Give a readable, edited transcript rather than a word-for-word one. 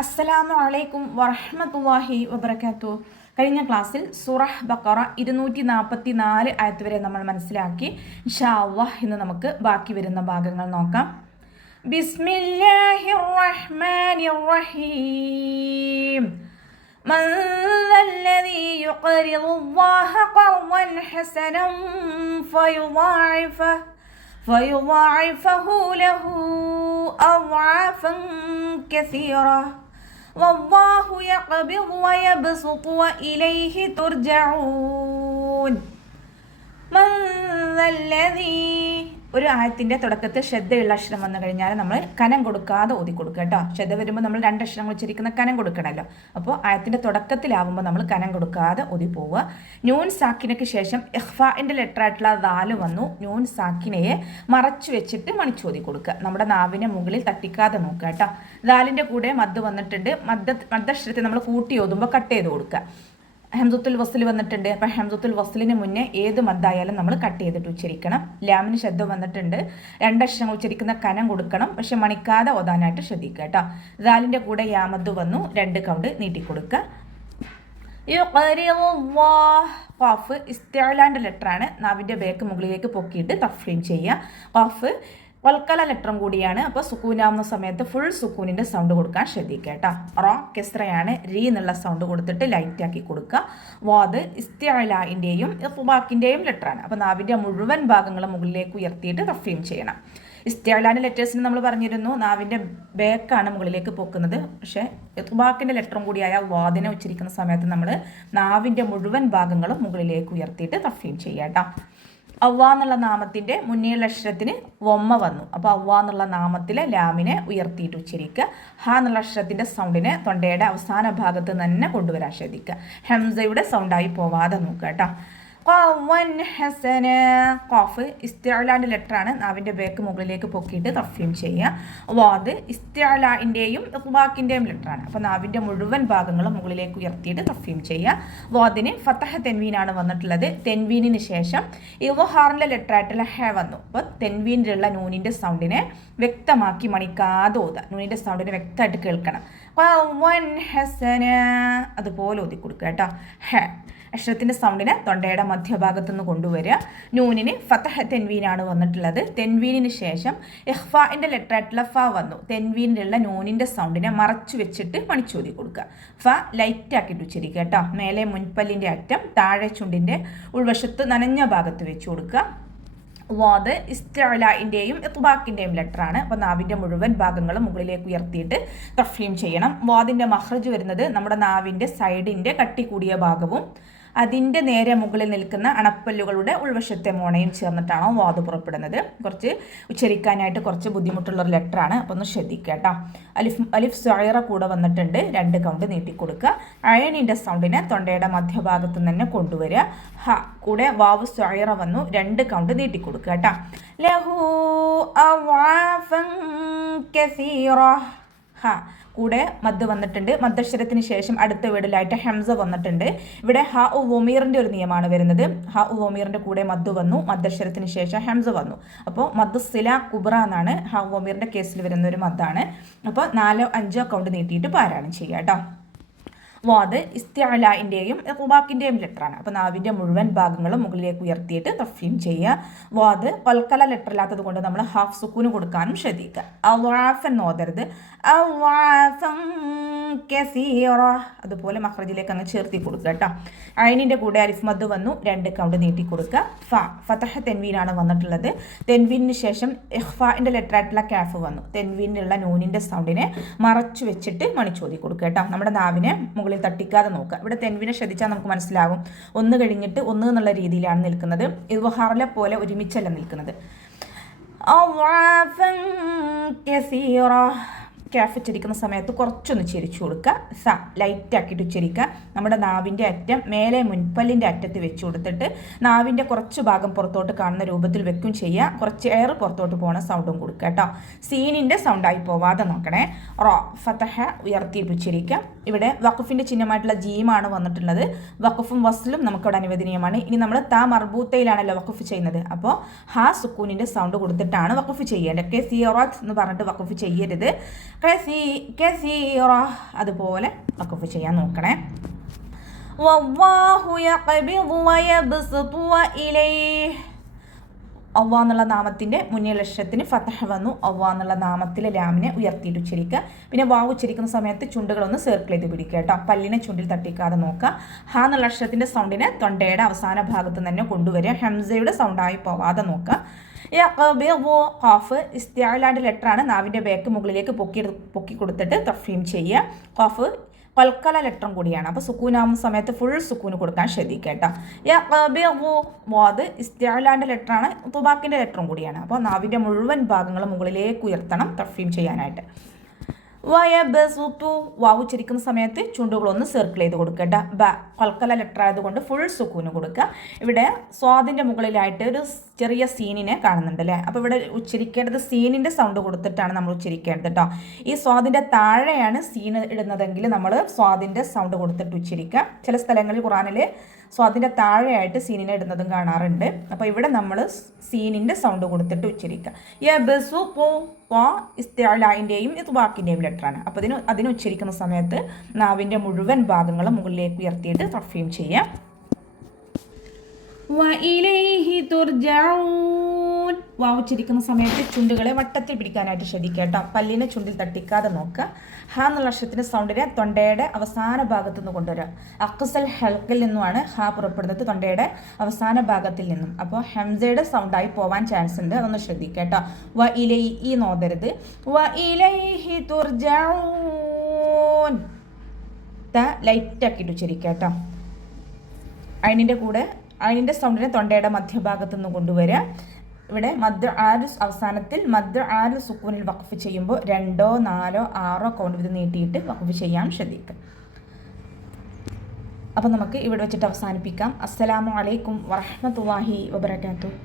അസ്സലാമു അലൈക്കും വറഹ്മത്തുള്ളാഹി വബറകാതുഹു. കഴിഞ്ഞ ക്ലാസ്സിൽ സൂറഹ് ബഖറ 244 ആയത്ത് വരെ നമ്മൾ മനസ്സിലാക്കി. ഇൻഷാ അല്ലാഹ് ഇന്ന് നമുക്ക് ബാക്കി വരുന്ന ഭാഗങ്ങൾ നോക്കാം. ബിസ്മില്ലാഹിർ റഹ്മാനിർ റഹീം. മൻ ദല്ലദീ യുഖ്രിദുല്ലാഹ ഖർദൻ ഹസനൻ فيضاعفه له أضعافا كثيرة والله يقبض ويبسط وإليه ترجعون. من ذا الذي ഒരു ആയത്തിൻ്റെ തുടക്കത്തിൽ ശ്രദ്ധയുള്ള അക്ഷരം വന്നു കഴിഞ്ഞാൽ നമ്മൾ കനം കൊടുക്കാതെ ഓതി കൊടുക്കുക കേട്ടോ. ശ്രദ്ധ വരുമ്പോൾ നമ്മൾ രണ്ട് അക്ഷരങ്ങൾ ഉച്ചരിക്കുന്ന കനം കൊടുക്കണമല്ലോ. അപ്പോൾ ആയത്തിൻ്റെ തുടക്കത്തിലാവുമ്പോൾ നമ്മൾ കനം കൊടുക്കാതെ ഓതി പോവുക. നൂൻ സാക്കിനയ്ക്ക് ശേഷം ഇഖ്ഫാഇൻ്റെ ലെറ്റർ ആയിട്ടുള്ള ദാല് വന്നു. നൂൻ സാക്കിനയെ മറച്ചു വെച്ചിട്ട് മണിച്ചോതി കൊടുക്കുക. നമ്മുടെ നാവിനെ മുകളിൽ തട്ടിക്കാതെ നോക്കുക കേട്ടോ. ദാലിൻ്റെ കൂടെ മദ് വന്നിട്ടുണ്ട്. മദ്ദക്ഷരത്തെ നമ്മൾ കൂട്ടി ഓതുമ്പോൾ കട്ട് ചെയ്ത് കൊടുക്കുക. ഹംസത്തുൽ വസ്ൽ വന്നിട്ടുണ്ട്. അപ്പം ഹംസത്തുൽ വസ്ലിന് മുന്നേ ഏത് മദ്ദായാലും നമ്മൾ കട്ട് ചെയ്തിട്ട് ഉച്ചരിക്കണം. ലാമിന് ശബ്ദം വന്നിട്ടുണ്ട്. രണ്ടക്ഷരങ്ങൾ ഉച്ചരിക്കുന്ന കനം കൊടുക്കണം, പക്ഷെ മണിക്കാതെ ഓതാനായിട്ട് ശ്രദ്ധിക്കുക കേട്ടോ. ദാലിൻ്റെ കൂടെ യാമദ് വന്നു. 2 കൗണ്ട് നീട്ടിക്കൊടുക്കുക. ഖാഫ് ഇസ്തിഅലാൻ്റെ ലെറ്ററാണ്. നാവിൻ്റെ ബേക്ക് മുകളിലേക്ക് പൊക്കിയിട്ട് തഫ്രീം ചെയ്യുക. ഖാഫ് വൽക്കല ലെറ്ററും കൂടിയാണ്. അപ്പോൾ സുക്കൂനാവുന്ന സമയത്ത് ഫുൾ സുക്കൂനിൻ്റെ സൗണ്ട് കൊടുക്കാൻ ശ്രദ്ധിക്കുക കേട്ടോ. റോ കെസ്റയാണ്. രീ എന്നുള്ള സൗണ്ട് കൊടുത്തിട്ട് ലൈറ്റാക്കി കൊടുക്കുക. വാദ് ഇസ്തിഅലാഇൻ്റെയും ഇഖ്ബാക്കിൻ്റെയും ലെറ്ററാണ്. അപ്പോൾ നാവിൻ്റെ മുഴുവൻ ഭാഗങ്ങളും മുകളിലേക്ക് ഉയർത്തിയിട്ട് തഫ്രീം ചെയ്യണം. ഇസ്തിഅലാൻ്റെ ലെറ്റേഴ്സിന് നമ്മൾ പറഞ്ഞിരുന്നു നാവിൻ്റെ ബേക്കാണ് മുകളിലേക്ക് പൊക്കുന്നത്. പക്ഷേ ഇഖ്ബാക്കിൻ്റെ ലെറ്ററും കൂടിയായ വാദിനെ ഉച്ചരിക്കുന്ന സമയത്ത് നമ്മൾ നാവിൻ്റെ മുഴുവൻ ഭാഗങ്ങളും മുകളിലേക്ക് ഉയർത്തിയിട്ട് തഫ്രീം ചെയ്യുക കേട്ടോ. അവ്വ എന്നുള്ള നാമത്തിൻ്റെ മുന്നേയുള്ള അക്ഷരത്തിന് വൊമ്മ വന്നു. അപ്പോൾ അവ്വ എന്നുള്ള നാമത്തിലെ ലാമിനെ ഉയർത്തിയിട്ട് ഉച്ചരിക്കുക. ഹ എന്നുള്ള അക്ഷരത്തിൻ്റെ സൗണ്ടിനെ തൊണ്ടയുടെ അവസാന ഭാഗത്ത് തന്നെ കൊണ്ടുവരാൻ ശ്രദ്ധിക്കുക. ഹംസയുടെ സൗണ്ടായി പോവാതെ നോക്കുക കേട്ടോ. ഖാഫ് ഇസ്തിഅലാൻ്റെ ലെറ്ററാണ്. നാവിൻ്റെ ബേക്ക് മുകളിലേക്ക് പൊക്കിയിട്ട് തഫ്രീം ചെയ്യുക. വാദ് ഇസ്തിഅലാഇൻ്റെയും ഇഖ്ബാക്കിൻ്റെയും ലെറ്ററാണ്. അപ്പോൾ നാവിൻ്റെ മുഴുവൻ ഭാഗങ്ങളും മുകളിലേക്ക് ഉയർത്തിയിട്ട് തഫ്രീം ചെയ്യുക. വാദിന് ഫതഹ് തെൻവീനാണ് വന്നിട്ടുള്ളത്. തെൻവീനിന് ശേഷം ഇദ്ഹാറിൻ്റെ ലെറ്ററായിട്ടുള്ള ഹ വന്നു. അപ്പോൾ തെൻവീനിലുള്ള നൂനിൻ്റെ സൗണ്ടിനെ വ്യക്തമാക്കി മണിക്കാതെ ഓതുക. നൂനിൻ്റെ സൗണ്ടിനെ വ്യക്തമായിട്ട് കേൾക്കണം. അതുപോലെ ഓതി കൊടുക്കുക കേട്ടോ. ഹ അക്ഷരത്തിൻ്റെ സൗണ്ടിനെ തൊണ്ടയുടെ മധ്യഭാഗത്തു നിന്ന് കൊണ്ടുവരിക. നൂനിന് ഫതഹ് തെൻവീനാണ് വന്നിട്ടുള്ളത്. തെൻവീനിന് ശേഷം ഇഖ്ഫാഇൻ്റെ ലെറ്ററായിട്ടുള്ള ഫ വന്നു. തെൻവീനിലുള്ള നൂനിൻ്റെ സൗണ്ടിനെ മറച്ചു വെച്ചിട്ട് മണിച്ചോതി കൊടുക്കുക. ഫ ലൈറ്റാക്കിയിട്ട് ഉച്ചരിക്കുക കേട്ടോ. മേലെ മുൻപല്ലിൻ്റെ അറ്റം താഴെ ചുണ്ടിൻ്റെ ഉൾവശത്ത് നനഞ്ഞ ഭാഗത്ത് വെച്ച് കൊടുക്കുക. വാദ് ഇസ്തിഅലാഇൻ്റെയും ഇഖ്ബാക്കിൻ്റെയും ലെറ്ററാണ്. അപ്പോൾ നാവിൻ്റെ മുഴുവൻ ഭാഗങ്ങളും മുകളിലേക്ക് ഉയർത്തിയിട്ട് തഫ്രീം ചെയ്യണം. വാദിൻ്റെ മഖ്റജ് വരുന്നത് നമ്മുടെ നാവിൻ്റെ സൈഡിൻ്റെ കട്ടി കൂടിയ ഭാഗവും അതിൻ്റെ നേരെ മുകളിൽ നിൽക്കുന്ന അണപ്പല്ലുകളുടെ ഉൾവശത്തെ മോണയും ചേർന്നിട്ടാണോ വാദ് പുറപ്പെടുന്നത്. കുറച്ച് ഉച്ചരിക്കാനായിട്ട് കുറച്ച് ബുദ്ധിമുട്ടുള്ളൊരു ലെറ്ററാണ്. അപ്പോൾ ഒന്ന് ശ്രദ്ധിക്കുക കേട്ടോ. അലിഫ് സ്വൈറ കൂടെ വന്നിട്ടുണ്ട്. 2 കൗണ്ട് നീട്ടിക്കൊടുക്കുക. അയനിൻ്റെ സൗണ്ടിനെ തൊണ്ടയുടെ മധ്യഭാഗത്ത് തന്നെ കൊണ്ടുവരിക. ഹ കൂടെ വാവ് സ്വൈറ വന്നു. 2 കൗണ്ട് നീട്ടിക്കൊടുക്കുക കേട്ടോ. ലഹു അവാഫൻ കസീറ. ഹ കൂടെ മദ് വന്നിട്ടുണ്ട്. മദ്ദക്ഷരത്തിന് ശേഷം അടുത്ത വീടിലായിട്ട് ഹംസ വന്നിട്ടുണ്ട്. ഇവിടെ ഹ ഉ വൊമീറിൻ്റെ ഒരു നിയമമാണ് വരുന്നത്. ഹ ഉ വൊമീറിൻ്റെ കൂടെ മദ് വന്നു. മദ്ദക്ഷരത്തിന് ശേഷം ഹംസ വന്നു. അപ്പോൾ മദ് സില കുബ്ര എന്നാണ് ഹ ഉ വൊമീറിൻ്റെ കേസിൽ വരുന്ന ഒരു മദ്ദാണ്. അപ്പോൾ 4-5 കൗണ്ട് നീട്ടിയിട്ട് പാരായണം ചെയ്യുക കേട്ടോ. വാദ് ഇസ്തിഅലാഇൻ്റെയും ഇഖ്ബാക്കിൻ്റെയും ലെറ്ററാണ്. അപ്പോൾ നാവിൻ്റെ മുഴുവൻ ഭാഗങ്ങളും മുകളിലേക്ക് ഉയർത്തിയിട്ട് തഫ്രീം ചെയ്യുക. വാദ് പൽക്കല ലെറ്ററില്ലാത്തത് കൊണ്ട് നമ്മൾ ഹാഫ് സുക്കൂന് കൊടുക്കാനും ശ്രദ്ധിക്കുക. അവാഫൻ ഓതരുത്. അവാഫൻ കസീറ അതുപോലെ മഖ്റജിലേക്ക് അങ്ങ് ചേർത്തി കൊടുക്കുക കേട്ടോ. അയിനിൻ്റെ കൂടെ അലിഫ് മദ് വന്നു. 2 കൗണ്ട് നീട്ടി കൊടുക്കുക. ഫതഹ് തെൻവീനാണ് വന്നിട്ടുള്ളത്. തെൻവീനിന് ശേഷം ഇഖ്ഫാഇൻ്റെ ലെറ്ററായിട്ടുള്ള കാഫ് വന്നു. തെൻവീനിലുള്ള നൂനിൻ്റെ സൗണ്ടിനെ മറച്ചു വെച്ചിട്ട് മണിച്ചോതി കൊടുക്കുക കേട്ടോ. നമ്മുടെ നാവിനെ മുകളിൽ തട്ടിക്കാതെ നോക്കുക. ഇവിടെ തെൻവീനെ ശ്രദ്ധിച്ചാൽ നമുക്ക് മനസ്സിലാകും. 1 കഴിഞ്ഞിട്ട് 1 എന്നുള്ള രീതിയിലാണ് നിൽക്കുന്നത്. ഇദ്ഹാറിലെ പോലെ ഒരുമിച്ചല്ല നിൽക്കുന്നത്. കാഫ് ഉച്ചരിക്കുന്ന സമയത്ത് കുറച്ചൊന്ന് ചിരിച്ചു കൊടുക്കുക. സ ലൈറ്റാക്കിയിട്ട് ഉച്ചരിക്കുക. നമ്മുടെ നാവിൻ്റെ അറ്റം മേലെ മുൻപല്ലിൻ്റെ അറ്റത്ത് വെച്ച് കൊടുത്തിട്ട് നാവിൻ്റെ കുറച്ച് ഭാഗം പുറത്തോട്ട് കാണുന്ന രൂപത്തിൽ വെക്കും ചെയ്യുക. കുറച്ച് എയർ പുറത്തോട്ട് പോകുന്ന സൗണ്ടും കൊടുക്കുക കേട്ടോ. സീനിൻ്റെ സൗണ്ടായി പോവാതെ നോക്കണേ. റോ ഫതഹ ഉയർത്തിയിട്ട് ഉച്ചരിക്കുക. ഇവിടെ വഖഫിൻ്റെ ചിഹ്നമായിട്ടുള്ള ജീമാണ് വന്നിട്ടുള്ളത്. വഖഫും വസ്ലും നമുക്കിവിടെ അനുവദനീയമാണ്. ഇനി നമ്മൾ താ മർബൂത്തയിലാണല്ലോ വഖഫ് ചെയ്യുന്നത്. അപ്പോൾ ഹാ സുക്കൂനിൻ്റെ സൗണ്ട് കൊടുത്തിട്ടാണ് വഖഫ് ചെയ്യേണ്ടത്. സീറോത്ത് എന്ന് പറഞ്ഞിട്ട് വഖഫ് ചെയ്യരുത്. കസീറ അതുപോലെ വഖഫ് ചെയ്യാൻ നോക്കണേ. വല്ലാഹു യഖ്ബിദു വയബ്സുതു വഇലൈഹി അവ്വ എന്നുള്ള നാമത്തിൻ്റെ മുന്നിൽ ലക്ഷത്തിന് ഫതഹ വന്നു. അവ്വ എന്നുള്ള നാമത്തിലെ ലാമിനെ ഉയർത്തിയിട്ട് ഉച്ചരിക്കുക. പിന്നെ വാവ് ഉച്ചരിക്കുന്ന സമയത്ത് ചുണ്ടുകളൊന്ന് സർക്കിൾ ചെയ്ത് പിടിക്കുക കേട്ടോ. പല്ലിനെ ചുണ്ടിൽ തട്ടിക്കാതെ നോക്കുക. ഹ എന്നുള്ള അക്ഷരത്തിൻ്റെ സൗണ്ടിനെ തൊണ്ടയുടെ അവസാന ഭാഗത്ത് തന്നെ കൊണ്ടുവരിക. ഹംസയുടെ സൗണ്ടായി പോവാതെ നോക്കുക. ഖാഫ് ഇസ്തിഅലാൻ്റെ ലെറ്ററാണ്. നാവിൻ്റെ ബാക്ക് മുകളിലേക്ക് പൊക്കി കൊടുത്തിട്ട് തഫീം ചെയ്യുക. ഖാഫ് കൽക്കല ലെറ്ററും കൂടിയാണ്. അപ്പോൾ സുക്കൂനാവുന്ന സമയത്ത് ഫുൾ സുക്കൂന് കൊടുക്കാൻ ശ്രദ്ധിക്കുക കേട്ടോ. വാദ് ഇസ്തിഅലാൻ്റെ ലെറ്ററാണ്. തുബാക്കിൻ്റെ ലെറ്ററും കൂടിയാണ്. അപ്പോൾ നാവിൻ്റെ മുഴുവൻ ഭാഗങ്ങളും മുകളിലേക്ക് ഉയർത്തണം തഫീം ചെയ്യാനായിട്ട്. വയബ്സുതു വാവ് ഉച്ചരിക്കുന്ന സമയത്ത് ചുണ്ടുകളൊന്ന് സർക്കിൾ ചെയ്ത് കൊടുക്കുക. കൽക്കല ലെറ്റർ ആയതുകൊണ്ട് ഫുൾ സുക്കൂന് കൊടുക്കുക. ഇവിടെ സ്വാദിൻ്റെ മുകളിലായിട്ട് ഒരു ചെറിയ സീനിനെ കാണുന്നുണ്ട് അല്ലേ. അപ്പോൾ ഇവിടെ ഉച്ചരിക്കേണ്ടത് സീനിൻ്റെ സൗണ്ട് കൊടുത്തിട്ടാണ് നമ്മൾ ഉച്ചരിക്കേണ്ടത് കേട്ടോ. ഈ സ്വാദിൻ്റെ താഴെയാണ് സീൻ ഇടുന്നതെങ്കിൽ നമ്മൾ സ്വാദിൻ്റെ സൗണ്ട് കൊടുത്തിട്ട് ഉച്ചരിക്കുക. ചില സ്ഥലങ്ങളിൽ ഖുറാനിൽ സ്വാദിൻ്റെ താഴെയായിട്ട് സീനിനെ ഇടുന്നതും കാണാറുണ്ട്. അപ്പോൾ ഇവിടെ നമ്മൾ സീനിൻ്റെ സൗണ്ട് കൊടുത്തിട്ട് ഉച്ചരിക്കുക. ഇസ്തിഅലാൻ്റെയും ഇത്ബാക്കിൻ്റെയും ലെറ്ററാണ്. അപ്പോൾ അതിന് ഉച്ചരിക്കുന്ന സമയത്ത് നാവിൻ്റെ മുഴുവൻ ഭാഗങ്ങളും മുകളിലേക്ക് ഉയർത്തിയിട്ട് തഫീം ചെയ്യാം. വഇലൈഹി തുർജഊൻ വാവ് ഉച്ചരിക്കുന്ന സമയത്ത് ചുണ്ടുകളെ വട്ടത്തിൽ പിടിക്കാനായിട്ട് ശ്രദ്ധിക്കുക കേട്ടോ. പല്ലിനെ ചുണ്ടിൽ തട്ടിക്കാതെ നോക്കുക. ഹ എന്നുള്ള അക്ഷരത്തിൻ്റെ സൗണ്ടിനെ തൊണ്ടയുടെ അവസാന ഭാഗത്തു നിന്ന് കൊണ്ടുവരിക. അക്സൽ ഹൽക്കിൽ നിന്നുമാണ് ഹ പുറപ്പെടുന്നത്, തൊണ്ടയുടെ അവസാന ഭാഗത്തിൽ നിന്നും. അപ്പോൾ ഹംസയുടെ സൗണ്ടായി പോവാൻ ചാൻസ് ഉണ്ട്, അതൊന്ന് ശ്രദ്ധിക്കുക കേട്ടോ. വഇലൈഹി നോതരുത്. വഇലൈഹി തുർജഊൻ ലൈറ്റ് ആക്കിയിട്ട് ഉച്ചരിക്കുക കേട്ടോ. അതിൻ്റെ സൗണ്ടിനെ തൊണ്ടയുടെ മധ്യഭാഗത്തു നിന്ന് കൊണ്ടുവരിക. ഇവിടെ മദ് ആര് അവസാനത്തിൽ മദ് ആര് സുക്കൂനിൽ വഖഫ് ചെയ്യുമ്പോൾ 2, 4, 6 കൗണ്ട് ഇത് നീട്ടിയിട്ട് വഖഫ് ചെയ്യാൻ ശ്രദ്ധിക്കുക. അപ്പോൾ നമുക്ക് ഇവിടെ വെച്ചിട്ട് അവസാനിപ്പിക്കാം. അസ്സലാമു അലൈക്കും വറഹ്മത്തുള്ളാഹി വബറകാതുഹു.